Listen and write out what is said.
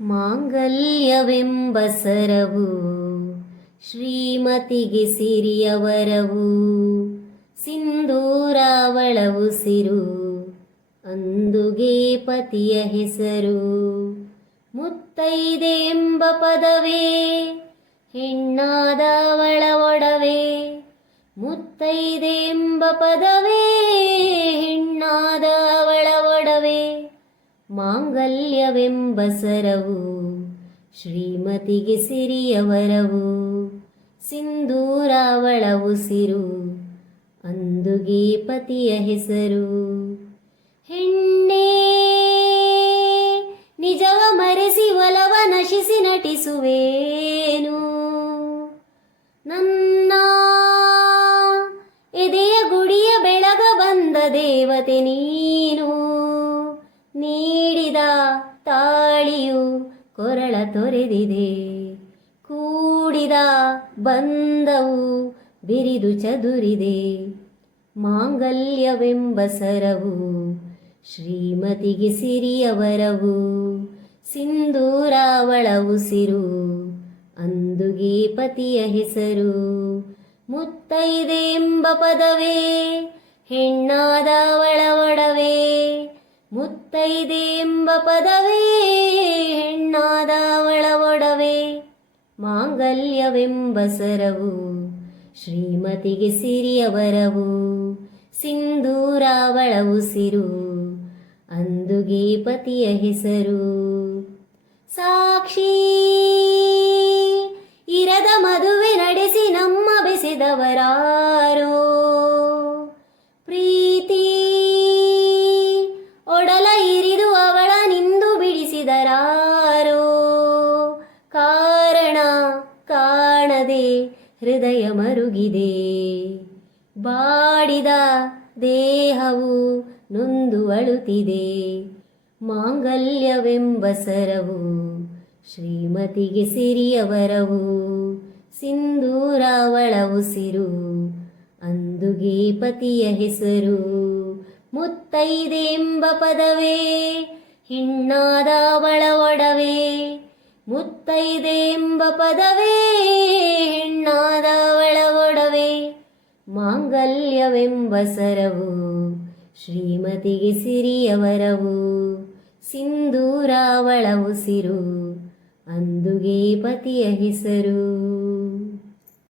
ಮಾಂಗಲ್ಯವೆಂಬ ಸರವು ಶ್ರೀಮತಿಗೆ ಸಿರಿಯವರವು ಸಿಂಧೂರಾವಳ ಸಿರು, ಅಂದುಗೆ ಪತಿಯ ಹೆಸರು. ಮುತ್ತೈದೆ ಎಂಬ ಪದವೇ ಹೆಣ್ಣಾದವಳ ಒಡವೆ ಮುತ್ತೈದೆ ಎಂಬ ಪದವೇ. ಮಾಂಗಲ್ಯವೆಂಬ ಸರವು, ಶ್ರೀಮತಿಗೆ ಸಿರಿಯವರವು, ಸಿಂಧೂರಾವಳ ಉಸಿರು, ಅಂದುಗೆ ಪತಿಯ ಹೆಸರು. ಹೆಣ್ಣೆ, ನಿಜವ ಮರೆಸಿ ಒಲವ ನಶಿಸಿ ನಟಿಸುವೇನು. ನನ್ನ ಎದೆಯ ಗುಡಿಯ ಬೆಳಗ ಬಂದ ದೇವತೆ ನೀನು. ನೀಡಿದ ತಾಳಿಯು ಕೊರಳ ತೊರೆದಿದೆ. ಕೂಡಿದ ಬಂಧವು ಬಿರಿದು ಚದುರಿದೆ. ಮಾಂಗಲ್ಯವೆಂಬ ಸರವು ಶ್ರೀಮತಿಗೆ ಸಿರಿಯವರವು. ಸಿಂಧೂರಾವಳ ಉಸಿರು ಅಂದುಗೆ ಪತಿಯ ಹೆಸರು. ಮುತ್ತೈದೆ ಎಂಬ ಪದವೇ ಹೆಣ್ಣಾದವಳ ಮುತ್ತೈದೆ ಎಂಬ ಪದವೇ ಹೆಣ್ಣಾದವಳ ಒಡವೆ. ಮಾಂಗಲ್ಯವೆಂಬ ಸರವು ಶ್ರೀಮತಿಗೆ ಸಿರಿಯವರವು ಸಿಂಧೂರಾವಳ ಉಸಿರು ಅಂದುಗೆ ಪತಿಯ ಹೆಸರು. ಸಾಕ್ಷಿ, ಇರದ ಮದುವೆ ನಡೆಸಿ ನಮ್ಮ ಬೆಸೆದವರಾರೋ ಕಾರಣ? ಕಾಣದೆ ಹೃದಯ ಮರುಗಿದೆ. ಬಾಡಿದ ದೇಹವು ನೊಂದು ಅಳುತ್ತಿದೆ ಮಾಂಗಲ್ಯವೆಂಬ ಸರವು ಶ್ರೀಮತಿಗೆ ಸಿರಿಯವರವು. ಉಸಿರು ಅಂದುಗೆ ಪತಿಯ ಹೆಸರು. ಮುತ್ತೈದೆ ಎಂಬ ಪದವೇ ಹಿಣ್ಣಾದವಳ ಪದವೇ ಹೆಣ್ಣಾದವಳ ಒಡವೆ ಮಾಂಗಲ್ಯವೆಂಬ ಸರವು ಶ್ರೀಮತಿಗೆ ಸಿರಿಯವರವು. ಸಿಂಧೂರಾವಳ ಉಸಿರು ಅಂದುಗೆ ಪತಿಯ ಹೆಸರು.